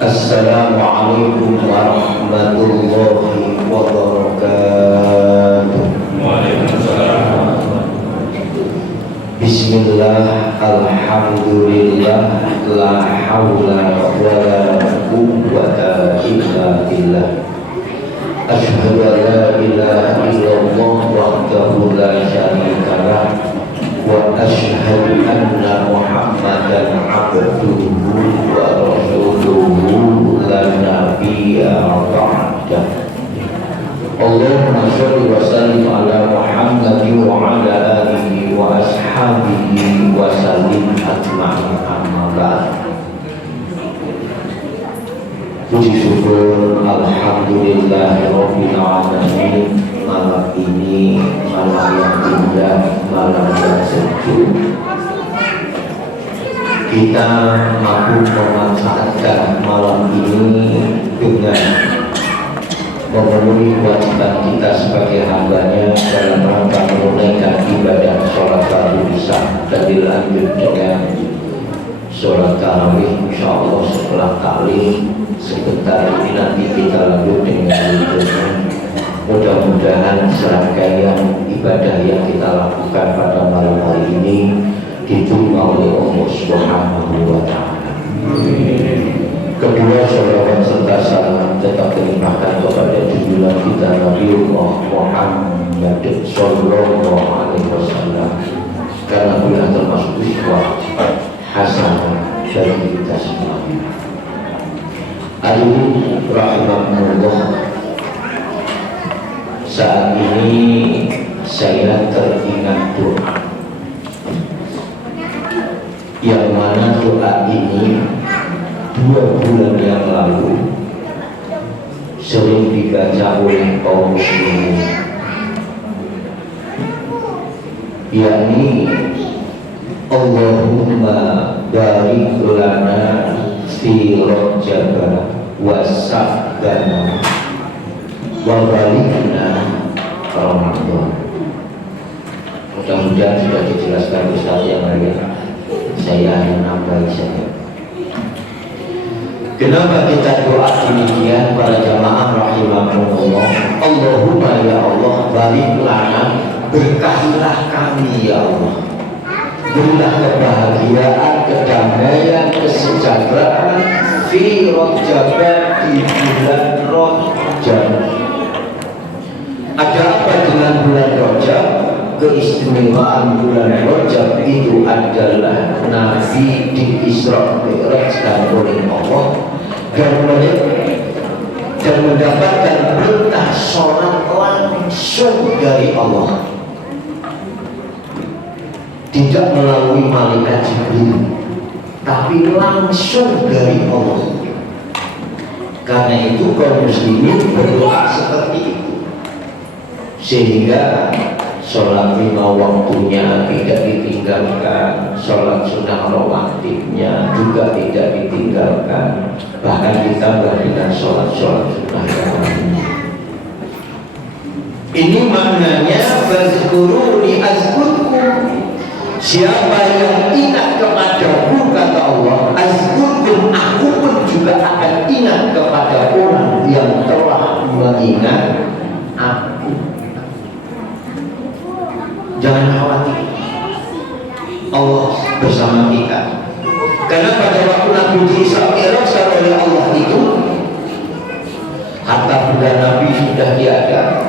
Assalamualaikum warahmatullahi wabarakatuh. Waalaikumsalam. Bismillah, alhamdulillah, la hawla wa la quwwata illa billah. Asyhadu an la ilaha illallah wahdahu la syarika lah wa asyhadu anna Muhammadan abduhu wa rasuluhu la nabiyya ba'dah. Allahumma sholli wa sallim ala Muhammadin wa ala alihi wa ashabihi wa sallim ajma'in, amma ba'd. Puji syukur alhamdulillahirabbil alamin. Malam ini malam yang indah, malam yang sejuk, kita mampu memanfaatkan malam ini dengan memenuhi kewajiban kita sebagai hambanya dalam rangka menunaikan ibadah sholat fardu isya, dan dilanjut dengan sholat tarawih. Insyaallah setelah taklim sebentar ini nanti kita lanjut dengan wudhu. Mudah-mudahan serangkaian ibadah yang kita lakukan pada malam hari ini diterima oleh Allah Subhanahu wa Ta'ala. Kedua, sholawat serta salam tetap dilimpahkan kepada junjungan kita Nabiullah Muhammad sallallahu alaihi wasallam, karena beliau termasuk uswah hasanah bagi kita semua. Hadirin rahimakumullah, saat ini saya teringat doa yang mana doa ini 2 bulan yang lalu sering dibaca oleh kaum muslimin, yakni Allahumma barik lana fi Rajab wa Sa'ban wa balikna Ramadan. Mudah-mudahan sudah dijelaskan Ustaz yang lain, saya hanya nambah saja. Kenapa kita doa demikian para jamaah rahimakumullah? Allahumma ya Allah barik lana, berkahilah kami ya Allah, berilah kebahagiaan, kedamaian, kesejahteraan fi Rajab, di bulan Rajab. Ada apa dengan bulan Rajab? Keistimewaan bulan Rajab itu adalah Nabi diisra'kan oleh Allah dan mendapatkan perintah sholat langsung dari Allah, tidak melalui malaikat Jibril, tapi langsung dari Allah. Karena itu kaum muslimin berdoa seperti itu, sehingga sholat 5 waktunya tidak ditinggalkan, sholat sunnah rawatibnya juga tidak ditinggalkan, bahkan ditambah dengan sholat sunnah yang lainnya. Ini maknanya fazkuruni azkurkum. Siapa yang ingat kepadaku, kata Allah, azkurkum, aku pun juga akan ingat kepada orang yang telah mengingat aku. Jangan khawatir, Allah bersama kita. Karena pada waktu Nabi Isa Mi'raj oleh Allah itu, harta benda Nabi sudah tiada,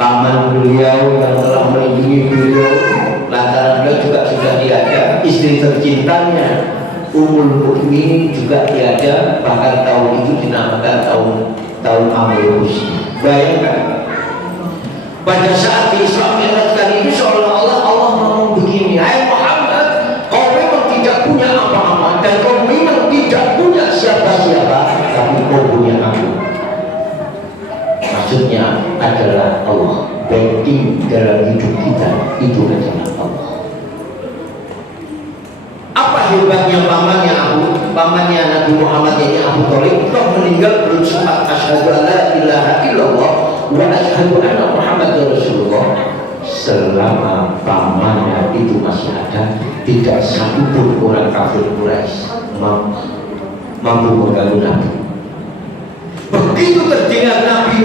paman beliau yang telah melindungi beliau, lantaran beliau juga sudah tiada, istri tercintanya Ummul Mukminin juga tiada, bahkan tahun itu dinamakan tahun Amrul Husni. Bayangkan, pada saat di Isra Mi'raj kali ini seolah-olah Allah ngomong begini, hai Muhammad, kau memang tidak punya apa-apa dan kau memang tidak punya siapa-siapa, tapi kau punya aku. Maksudnya adalah Allah. Backing dalam hidup kita itu adalah Allah. Apa hebatnya pamannya Nabi Muhammad ini Abu Thalib, telah meninggal belum sempat asyhadu an la ilaha illallah wa asyhadu anna Muhammadar Rasulullah. Selama pamannya itu masih ada, tidak satu pun orang kafir Quraisy mau mampu mengganggu Nabi. Begitu terdengar Nabi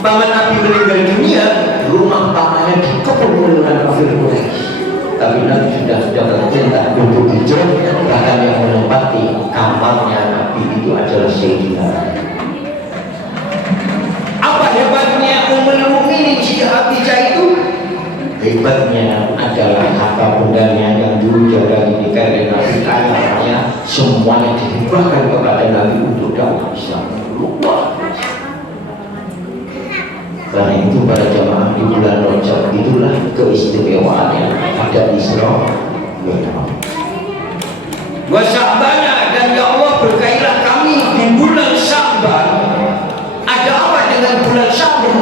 bahwa Nabi meninggal dunia, rumah pamannya dikepung oleh orang kafir Quraisy. Tapi Nabi sudah tercinta duduk hijau, bahkan yang menempati kamarnya Nabi itu adalah Sayyidina. Apa hebatnya Ummul Mukminin Siti Khadijah itu? Hebatnya adalah harta bendanya yang dulu jaga dinikahi Nabi, kaya raya, semuanya dihibahkan kepada Nabi untuk dakwah Islam. Luar biasa. Karena itu pada jamaah di bulan Rajab itulah keistimewaannya ada Isra Mi'raj. Wa Sya'bana, dan ya Allah berkailah kami di bulan Sya'ban. Ada apa dengan bulan Sya'ban?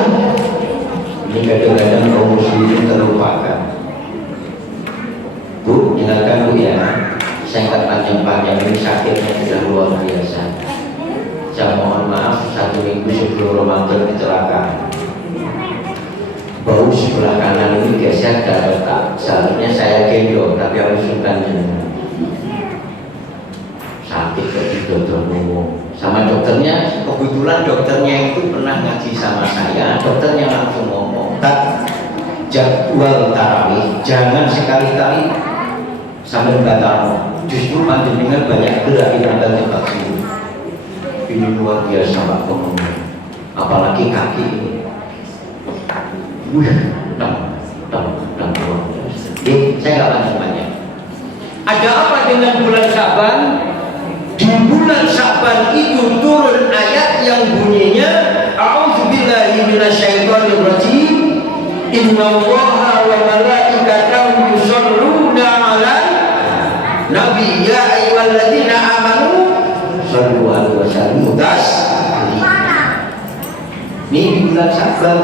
Ini kadang-kadang kaum muslimin terlupakan. Bu, dengarkan Bu ya. Saya nggak panjang-panjang, ini sakitnya sudah luar biasa. Saya mohon maaf, 1 minggu sebelum Ramadan kecelakaan. Bau sebelah kanan ini geser dan retak. Seharusnya saya gendong, tapi harus sultan jenengan. Sakit begitu ngomong. Sama dokternya, kebetulan dokternya itu pernah ngaji sama saya. Dokternya langsung ngomong, "Tak, jadwal tarawih jangan sekali-kali sampai batal. Justru panjenengan banyak gerak di tanggal 40." Ini luar biasa Pak ngomongnya. Apalagi kaki ini. Saya nggak lanjut banyak. Ada apa dengan bulan Sya'ban? Di bulan Sya'ban itu turun ayat yang bunyinya A'udzubillahi minasyaitonirrajim. Innallaha wa malaikatahu yusholluna 'alan nabi ya ayyuhalladzina amanu shallu 'alaihi wa sallimu taslima. Ini di bulan Sya'ban.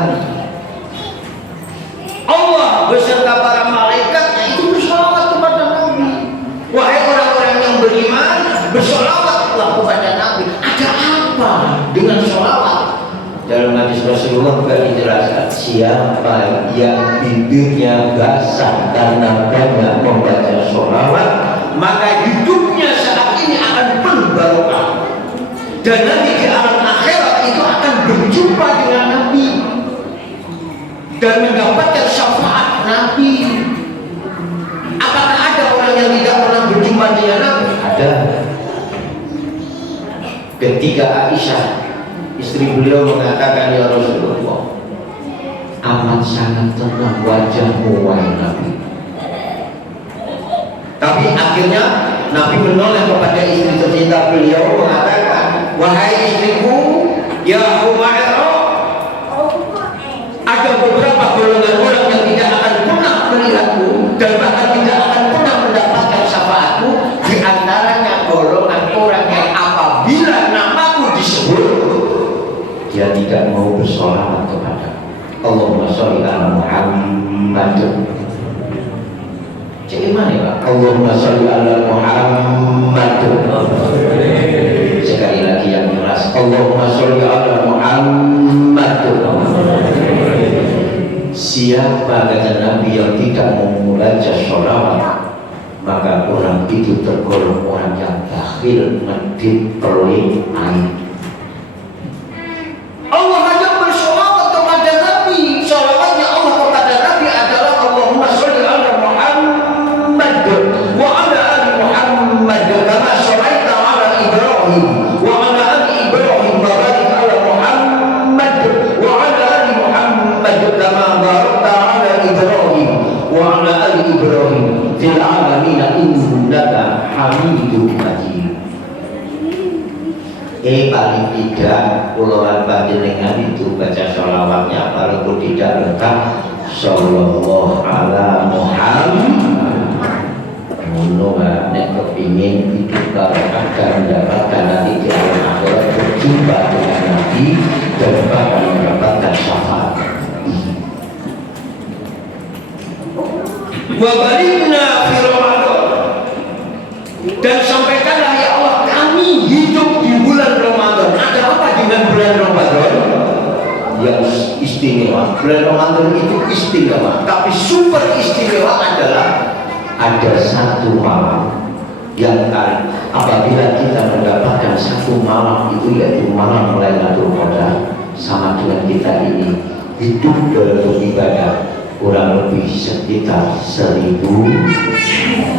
Allah beserta para malaikatnya itu bersolawat kepada Nabi. Wahai orang-orang yang beriman, bersolawatlah kepada Nabi. Ada apa dengan solawat? Dalam hadis Rasulullah juga dijelaskan, siapa yang bibirnya basah karena banyak membaca solawat, maka hidupnya saat ini akan penuh barokah. Dan nanti di alam akhirat itu akan berjumpa dengan Nabi dan mendapatkan syafaat Nabi. Apakah ada orang yang tidak pernah berjumpa dengan Nabi? Ada. Ketika Aisyah istri beliau mengatakan, ya Rasulullah, amat sangat tenang wajahmu wahai Nabi. Tapi akhirnya Nabi menoleh kepada istri tercinta beliau mengatakan, wahai istriku, ya Humairah, ada beberapa golongan orang yang tidak akan pernah melihatku dan bahkan tidak akan pernah mendapatkan syafaatku. Di antaranya golongan orang yang apabila namaku disebut, dia tidak mau bersolawat kepada Allahumma sholli ala Muhammad. Cek mana ya Pak? Allahumma sholli ala Muhammad. Sekali lagi yang keras, Allahumma sholli ala Muhammad. Siapa kata Nabi yang tidak mau membaca sholawat, maka orang itu tergolong orang yang bakhil, medit, pelit, aib. Allah hanya bersolawat kepada Nabi. Solawatnya Allah kepada Nabi adalah Allahumma sholli ala Muhammad wa ala ali Muhammad kama sholaita ala Ibrahim wa ala ali Ibrahim wa barik ala Muhammad wa ala ali Muhammad kama barakta ala Ibrahim wa ala ali Ibrahim fil alamin innaka Hamidum Majid. Paling tidak puluhan panjenengan itu baca sholawatnya walaupun tidak lengkap, sallallahu ala Muhammad. Ngono nek kepingin hidup barokah dan mendapatkan nanti di alam akhirat berjumpa dengan Nabi dan bahkan mendapatkan syafaat. Wa balikna fi Ramadan, dan sampaikanlah ya Allah kami hidup di bulan Ramadan. Ada apa dengan bulan Ramadan? Yang istimewa. Bulan Ramadan itu istimewa, tapi super istimewa adalah ada satu malam yang apabila kita mendapatkan satu malam itu, yaitu malam Lailatul Qadar, sama dengan kita ini hidup dalam beribadah kurang lebih sekitar 1000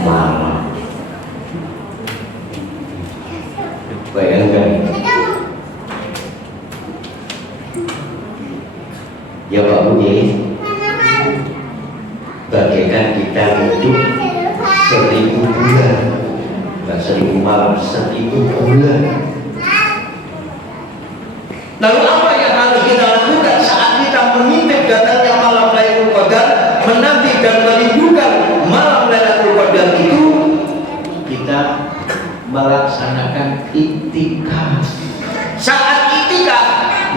malam. Bayangkan ya Pak Budi, bagaikan kita hidup 1000 bulan, bukan 1000 malam, 1000 bulan. Lalu apa yang harus kita lakukan saat kita mengintip datangnya malam Lailatul Qadar, menanti dan merindukan malam Lailatul Qadar itu? Kita melaksanakan iktikaf. Saat iktikaf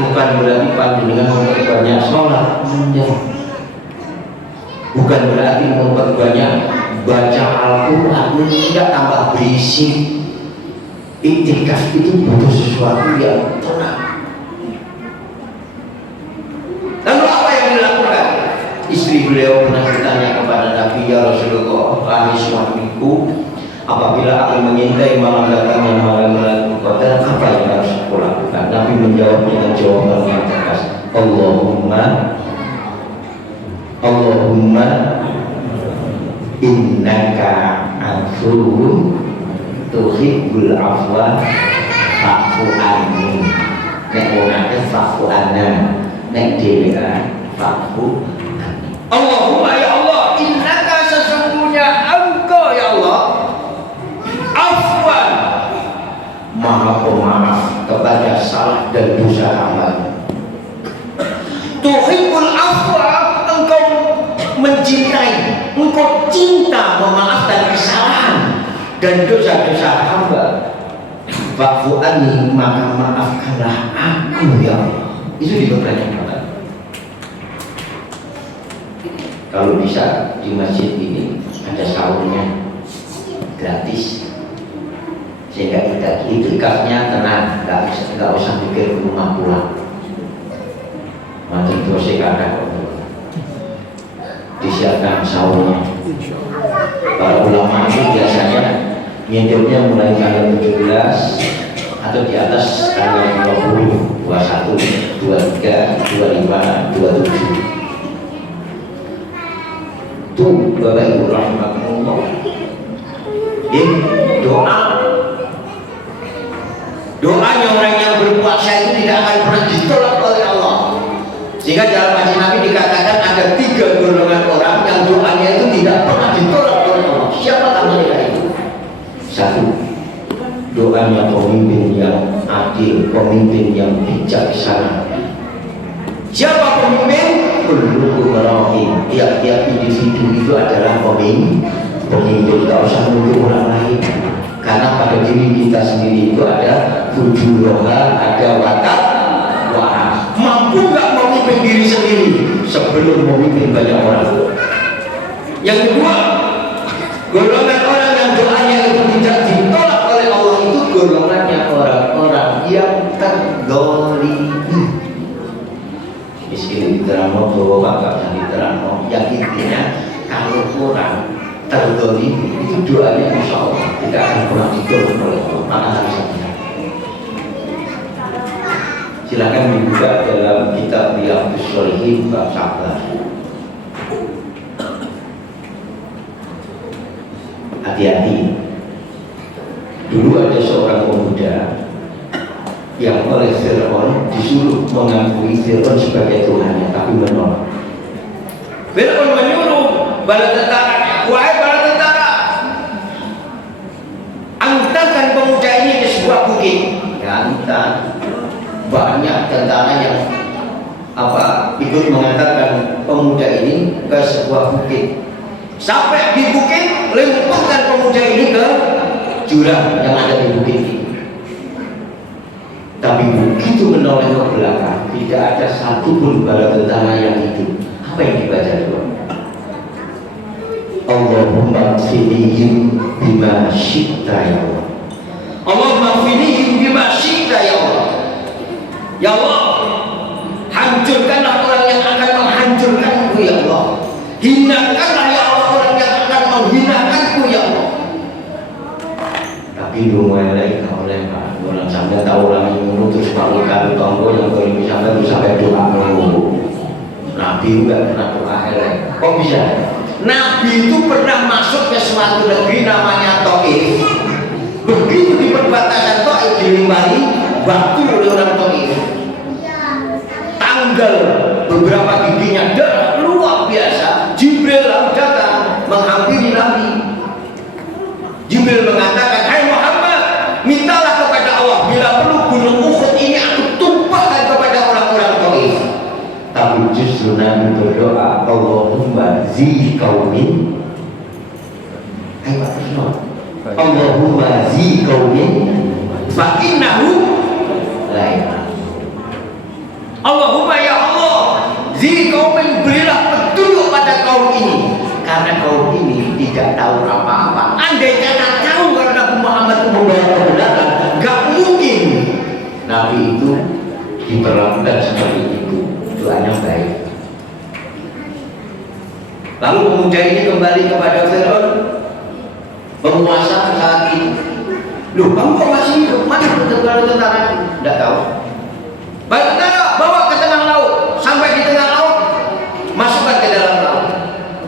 bukan berarti panjenengan memperbanyak sholat, bukan berarti memperbanyak baca Al-Quran, tidak tambah berisik. Iktikaf itu butuh sesuatu yang tenang. Lalu apa yang dilakukan? Istri beliau pernah bertanya kepada Nabi, ya Rasulullah, wahai suamiku, apabila aku mengintai malam datangnya malam Lailatul Qadar, apa yang harus aku lakukan? Nabi menjawab dengan jawaban yang tegas, Allahumma innaka afuwun tuhibbul afwa fa'fu anni. Nek ngomongke fa'fu anna, nek dhewe fa'fu anni. Allahumma ya Allah, innaka sesungguhnya Engkau ya Allah afwan, maha pemaaf kepada salah dan dosa hamba. Tuhibbul afwa, Engkau mencintai, Engkau cinta memaafkan kesalahan dan dosa-dosa hamba. Fa'fu anni, maka maafkanlah aku ya Allah. Itu dipertanyakan. Kalau bisa di masjid ini ada sahurnya gratis, sehingga kita iktikafnya tenang, nggak usah mikir ke rumah pulang. Mati dosa kakak disiapkan sahurnya. Para ulama itu biasanya ngintilnya mulai tanggal 17 atau di atas tanggal 20, 21, 23, 25, 27. Tuh Bapak Ibu rahimahumullah, doanya orang yang berpuasa itu tidak akan pernah ditolak oleh Allah. Sehingga dalam hadis Nabi dikatakan ada 3 golongan orang yang doanya itu tidak pernah ditolak oleh Allah. Siapakah mereka itu? 1, doanya pemimpin yang adil, pemimpin yang bijaksana. Siapa pemimpin? Kullukum ra'in. Tiap-tiap individu itu adalah pemimpin. Tidak usah menunjuk orang lain, karena pada diri kita sendiri itu ada fujuroha, ada watak wa'ah. Mampu nggak memimpin diri sendiri sebelum memimpin banyak orang? Yang kedua, golongan orang yang doanya itu tidak ditolak oleh Allah itu golongannya orang-orang yang terzalimi. Miskin diterangno, bahwa bapak diterangno, yang intinya kalau orang terzalimi itu doanya insya Allah tidak akan pernah ditolak oleh Allah. Maka harus hati-hati. Silakan dibuka dalam kitab Riyadhus Shalihin bab sabar. Hati-hati. Dulu ada seorang pemuda yang oleh Fir'aun disuruh mengakui Fir'aun sebagai Tuhannya, tapi menolak. Fir'aun menyuruh bala tentaranya, wahai bala tentara, antarkan pemuda ini ke sebuah bukit. Ya, antar. Banyak tentara yang ikut mengantarkan pemuda ini ke sebuah bukit. Sampai di bukit, lemparkan pemuda ini ke jurang yang ada di bukit ini. Tapi begitu menoleh ke belakang, tidak ada satupun bala tentara yang hidup. Apa yang dibaca doa? Allahumma gfirlihim bima syi'ta ya Allah. Allahumma gfirlihim bima syi'ta ya Allah. Ya Allah, hancurkanlah orang yang akan menghancurkanku ya Allah. Hinakanlah ya Allah orang yang akan menghinakanku ya Allah. Tapi Nabi mulai oleh Pak orang sampai tahu orang yang terus melakukan tonggo yang kalau sampai sampai doa Nabi juga pernah doa elek. Kok bisa? Nabi itu pernah masuk ke suatu negeri namanya Taif. Begitu di perbatasan Taif dilempari batu oleh orang Taif. Tanggal beberapa giginya darah luar biasa. Jibril lalu datang menghampiri Nabi. Jibril mengatakan, hai Muhammad, mintalah kepada Allah bila perlu gunung Uhud ini aku tumpahkan kepada orang-orang Taif. Tapi justru Nabi berdoa, Allahumma zi qaumin, Allahumma zi qaumin fa innahu la ilaha. Allahumma ya Allah, zi qaumin, berilah petunjuk pada kaum ini, karena kaum ini tidak tahu apa-apa. Andai kata tahu kalau Nabi Muhammad itu membawa kebenaran, gak mungkin Nabi itu diperlakukan seperti itu. Doanya baik. Lalu pemuda ini kembali kepada Fir'aun, penguasa saat itu. Loh, kamu kok masih hidup? Mana tentara? Tidak tahu. Baik tentara, bawa ke tengah laut. Sampai di tengah laut, masukkan ke dalam laut.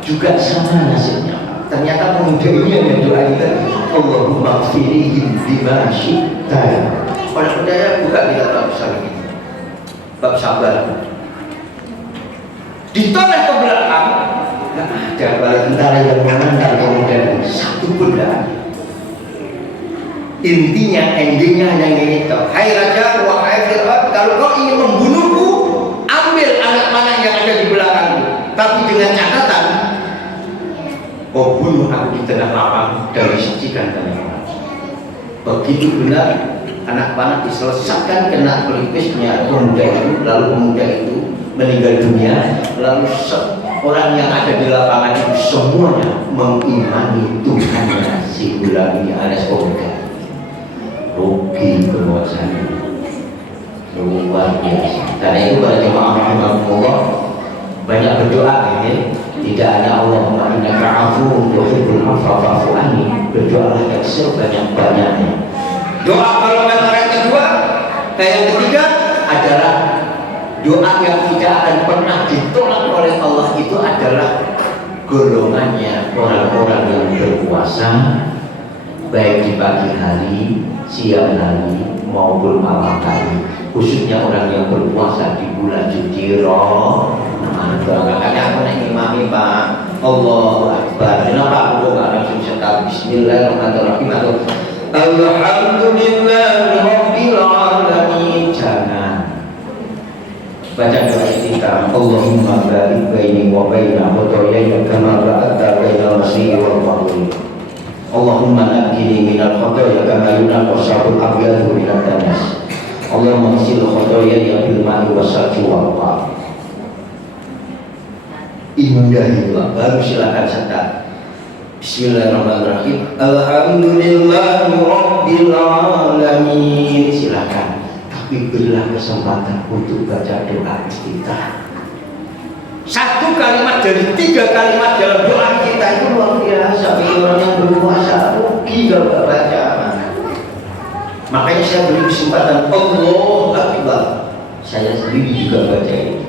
Juga sama nasibnya. Ternyata pemuda ini yang mendoakan, Allahumma gfirihim bima syi'ta. Orang percaya buka kita bab sabar ini. Bab sabar. Ditoleh ke belakang, nggak ada bala tentara yang mengantar kemudian satu pun tidak ada. Intinya, endingnya hanya ini toh. Hai Raja, wahai Fir'aun, kalau kau ingin membunuhku, ambil anak panah yang ada di belakangmu. Tapi dengan catatan, kau bunuh aku di tengah lapang dari saksikan tengah. Begitu benar, anak panah diselesaikan kena pelipisnya pemuda itu, lalu pemuda itu meninggal dunia. Lalu orang yang ada di lapangan itu semuanya mengimani Tuhannya si bulan ini alias pemuda. Rugi penguasanya luar biasa. Karena itu pada jemaah rahimahumullah banyak berdoa ini. Tidak hanya Allahumma innaka afuwwun tuhibbul afwa fa'fu anni, berdoalah yang sebanyak-banyaknya. Doa golongan orang kedua, yang ketiga adalah doa yang tidak akan pernah ditolak oleh Allah. Itu adalah golongannya orang-orang yang berpuasa baik di pagi hari, siang hari maupun malam hari, khususnya orang yang berpuasa di bulan suci Ramadan. Makanya aku nak imami Pak, Allahu Akbar. Kenapa aku nggak langsung sekali Bismillahirrahmanirrahim atau Alhamdulillahirabbil alamin? Jangan. Baca doa kita, Allahumma barik baini wa baina khotoyaya kama ba'adta bainal masyriqi wal maghrib. Allahumma naqqini minal khotoya kama yunaqqa as-sabul abyadu minad danas. Allahumma ighsil khotoyaya bil ma'i was-salji wal ma'. Indah itu baru silakan serta Bismillahirrahmanirrahim. Alhamdulillahirabbil alamin. Silakan. Tapi berilah kesempatan untuk baca doa istiftah. Satu kalimat dari 3 kalimat dalam doa kita itu luar biasa. Bagi orang yang berpuasa rugi kalau tidak baca. Makanya saya beri kesempatan Allahu Akbar. Saya sendiri juga baca ini.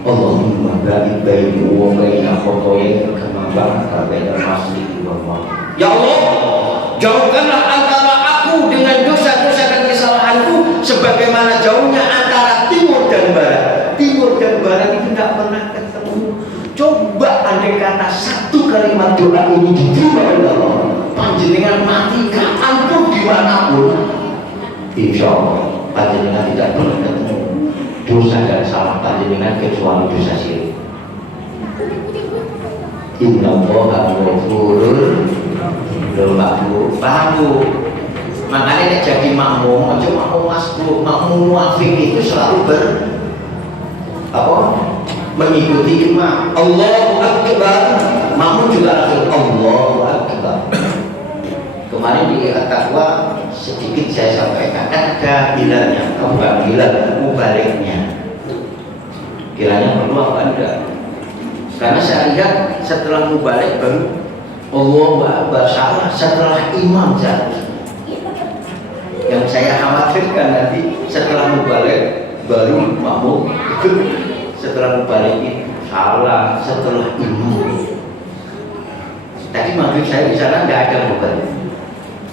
Allahumma barik baini wa baina khotoyaya kama ba'adta bainal masyriqi wal maghrib. Ya Allah, jauhkanlah antara aku dengan dosa-dosa dan kesalahanku sebagaimana jauhnya antara timur dan barat. Timur dan barat itu tidak pernah ketemu. Coba andai kata satu kalimat doa ini diterima oleh Allah, panjenengan mati kapanpun dimanapun, insya Allah panjenengan tidak pernah ketemu dosa dan salah panjenengan kecuali dosa syirik. Innallaha ghafurur rahim. Paham Bu? Makanya nek jadi makmum, aja makmum masbuk, makmum muafik itu selalu mengikuti imam. Allahu Akbar. Makmum juga langsung Allahu Akbar. Kemarin di At-Taqwa sedikit saya sampaikan, ada hilalnya, bukan hilal, mubaliknya. Kiranya perlu apa enggak? Karena saya lihat setelah mubalik baru Allahu Akbar, salah setelah imam seharusnya. Yang saya khawatirkan nanti setelah mubalik baru makmum ikut, setelah mubalik itu salah, setelah imam. Tadi maghrib saya di sana nggak ada mubalik.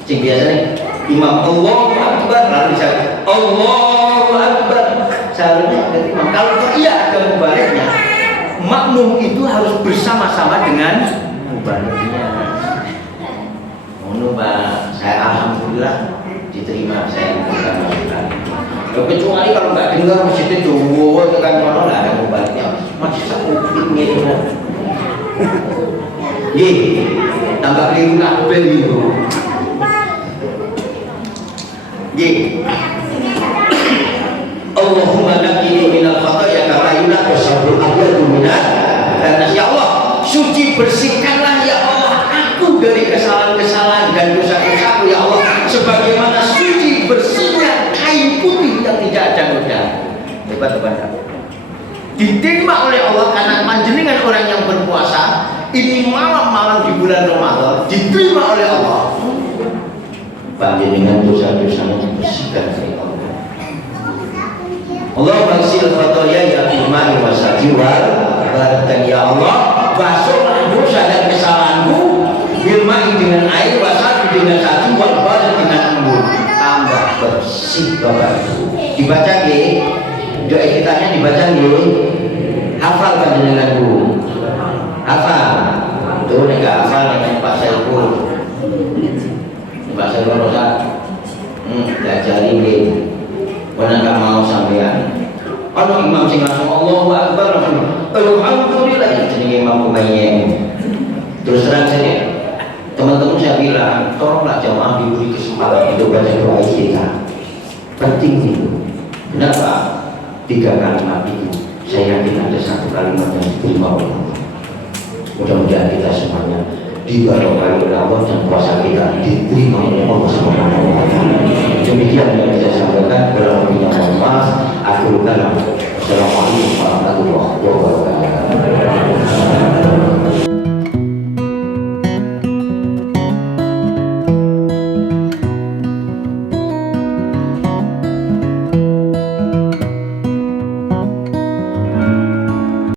Sing biasanya imam Allahu Akbar lalu saya Allahu Akbar. Seharusnya ada imam. Kalau iya ada mubaliknya, makmum itu harus bersama-sama dengan mubaliknya. Mohon Pak, saya alhamdulillah diterima, saya bukan masukan. Kecuali kalau nggak dengar masjid itu, tekan kono nggak ada mubaliknya, masih sakit gitu. Ye, tambah keliru kabel itu. Ye, Allahumma naqqini minal khataaya kama yunaqqa as-sab'ul abyadu minad danas. Ya Allah, suci bersihkanlah ya Allah aku dari kesalahan-kesalahan dan dosa-dosaku ya Allah, sebagaimana suci bersihnya kain putih yang tidak ada noda. Hebat kepada diterima oleh Allah karena panjenengan orang yang berpuasa. Ini malam-malam di bulan Ramadan diterima oleh Allah. Panjenengan dosa-dosanya dibersihkan oleh Allah. Allah maghsil khotoya ya bimani wasati wal baratan. Ya Allah, basuhlah dosa dan kesalahanku bilmai dengan air, wasati dengan satu, wal barat dengan embun. Tambah bersih Bapak Ibu. Dibaca nggih, doa kitanya dibaca nggih. Hafal panjenengan Bu. Hafal. Tuh nek gak hafal nek Pak Saiful. Pak Saiful Rosa. Diajari nggih. Mana gak mau sampean. Kalau imam sing langsung Allahu Akbar langsung alhamdulillah jenenge Imam Umayyah. Terus terang saja, teman-teman saya bilang, tolonglah jamaah diberi kesempatan untuk baca doa kita. Penting itu. Kenapa? 3 kalimat itu. Saya yakin ada 1 kalimat yang diterima oleh Allah. Mudah-mudahan kita semuanya diberkahi oleh Allah dan puasa kita diterima oleh Allah Subhanahu wa taala. Demikian yang saya sampaikan.